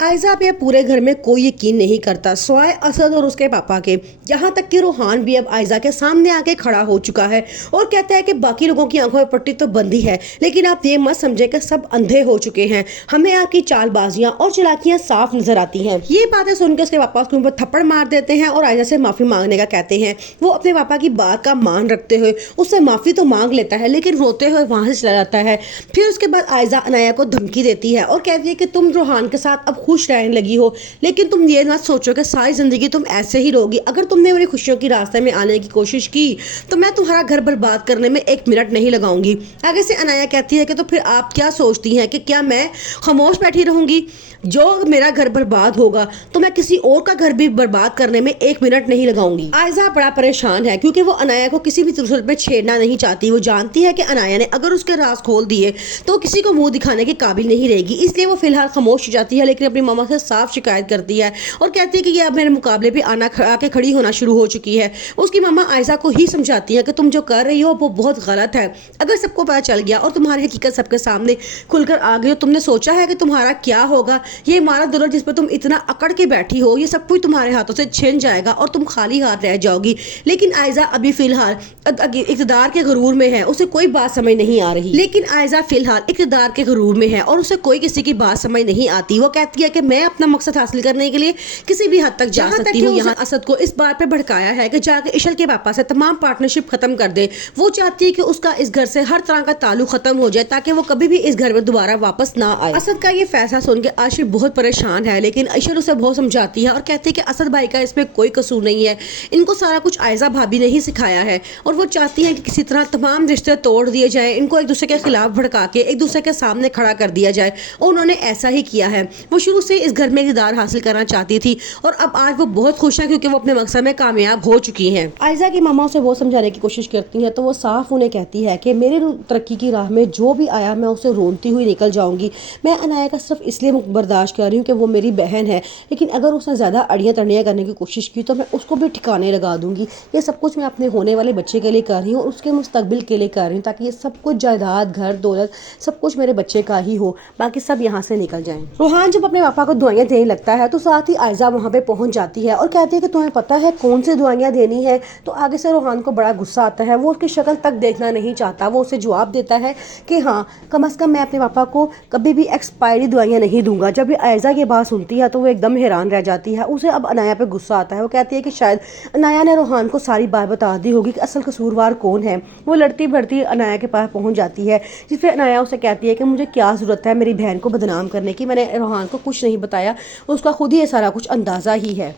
आयजा पे पूरे घर में कोई यकीन नहीं करता सवाए असद और उसके पापा के। यहाँ तक कि रूहान भी अब आयजा के सामने आके खड़ा हो चुका है और कहता है कि बाकी लोगों की आंखों में पट्टी तो बंदी है, लेकिन आप ये मत समझे कि सब अंधे हो चुके हैं। हमें आपकी चालबाजियां और चालाकियां साफ नजर आती हैं। ये बातें सुनकर उसके पापा उसके ऊपर थप्पड़ मार देते हैं और आयजा से माफी मांगने का कहते हैं। वो अपने पापा की बात का मान रखते हुए उससे माफी तो मांग लेता है, लेकिन रोते हुए वहां से चला जाता है। फिर उसके बाद आयजा अनाया को धमकी देती है और कहती है कि तुम रूहान के साथ अब खुश रहने लगी हो, लेकिन तुम ये मत सोचो कि सारी जिंदगी तुम ऐसे ही रहोगी। अगर तुमने मेरी खुशियों की रास्ते में आने की कोशिश की तो मैं तुम्हारा घर बर्बाद करने में 1 मिनट नहीं लगाऊंगी। आगे से अनाया कहती है कि तो फिर आप क्या सोचती हैं कि क्या मैं खामोश बैठी रहूंगी? जो मेरा घर बर्बाद होगा तो मैं किसी और का घर भी बर्बाद करने में 1 मिनट नहीं लगाऊंगी। आयजा बड़ा परेशान है क्योंकि वो अनाया को किसी भी सूरत में छेड़ना नहीं चाहती। वो जानती है कि अनाया ने अगर उसके राज खोल दिए तो किसी को मुंह दिखाने के काबिल नहीं रहेगी, इसलिए वो फिलहाल खामोश हो जाती है, लेकिन अपनी मामा से साफ शिकायत करती है और कहती है कि ये अब मेरे मुकाबले भी आके खड़ी होना शुरू हो चुकी है। उसकी मामा आयजा को ही समझाती है कि तुम जो कर रही हो वो बहुत गलत है। अगर सबको पता चल गया और तुम्हारी हकीकत सबके सामने खुलकर आ गई, तुमने सोचा है कि तुम्हारा क्या होगा? ये इमारत दौलत जिस पर तुम इतना अकड़ के बैठी हो, ये सब कुछ तुम्हारे हाथों से छिन जाएगा और तुम खाली हाथ रह जाओगी। लेकिन आयजा अभी फिलहाल इक़्तिदार के गुरूर में है, उसे कोई बात समझ नहीं आ रही। लेकिन आयजा फिलहाल इक़्तिदार के गुरूर में है और उसे कोई किसी की बात समझ नहीं आती। वो कहती है कि मैं अपना मकसद हासिल करने के लिए किसी भी हद तक जा सकती हूँ। यहाँ असद को इस बात पे भड़काया है कि जाके इशल के पापा से तमाम पार्टनरशिप खत्म कर दे। वो चाहती है कि उसका इस घर से हर तरह का ताल्लुक खत्म हो जाए ताकि वो कभी भी इस घर में दोबारा वापस ना आए। असद का ये फैसला सुन के आशिर बहुत परेशान है, लेकिन इशल उसे बहुत समझाती है और कहती है कि असद भाई का इसमें कोई कसूर नहीं है, इनको सारा कुछ आयजा भाभी ने ही सिखाया है और वो चाहती है कि किसी तरह तमाम रिश्ते तोड़ दिए जाए, इनको एक दूसरे के खिलाफ भड़का के एक दूसरे के सामने खड़ा कर दिया जाए, और उन्होंने ऐसा ही किया है। वो शुरू से इस घर में इक़्तिदार हासिल करना चाहती थी और अब आज वो बहुत खुश है क्योंकि वो अपने मकसद में कामयाब हो चुकी हैं। आयजा की मामा उसे वो समझाने की कोशिश करती है तो वो साफ उन्हें कहती है कि मेरे तरक्की की राह में जो भी आया मैं उसे रोनती हुई निकल जाऊंगी। मैं अनाया का सिर्फ इसलिए बर्दाश्त कर रही हूँ कि वो मेरी बहन है, लेकिन अगर उसने ज़्यादा अड़ियाँ तड़ियाँ करने की कोशिश की तो मैं उसको भी ठिकाने लगा दूंगी। ये सब कुछ मैं अपने होने वाले बच्चे के लिए कर रही हूँ और उसके मुस्तकबिल के लिए कर रही हूँ, ताकि ये सब कुछ जायदाद घर दौलत सब कुछ मेरे बच्चे का ही हो, बाकी सब यहाँ से निकल जाएं। रूहान जब अपने पापा को दुआएं देने लगता है तो साथ ही आयजा वहाँ पे पहुँच जाती है और कहती है कि तुम्हें पता है कौन सी दुआएं देनी है? तो आगे से रूहान को बड़ा गुस्सा आता है, वो उसकी शक्ल तक देखना नहीं चाहता। वो उसे जवाब देता है कि हाँ, कम से कम मैं अपने पापा को कभी भी एक्सपायरी दुआएं नहीं दूंगा। जब आयजा ये बात सुनती है तो वो एकदम हैरान रह जाती है। उसे अब अनाया पे गुस्सा आता है। वो कहती है कि शायद अनाया ने रूहान को सारी बात बता दी होगी कि असल कसूरवार कौन है। वो लड़ती बढ़ती अनाया के पास पहुंच जाती है, जिससे अनाया उसे कहती है कि मुझे क्या ज़रूरत है मेरी बहन को बदनाम करने की, मैंने रूहान को कुछ नहीं बताया, उसका खुद ही ये सारा कुछ अंदाज़ा ही है।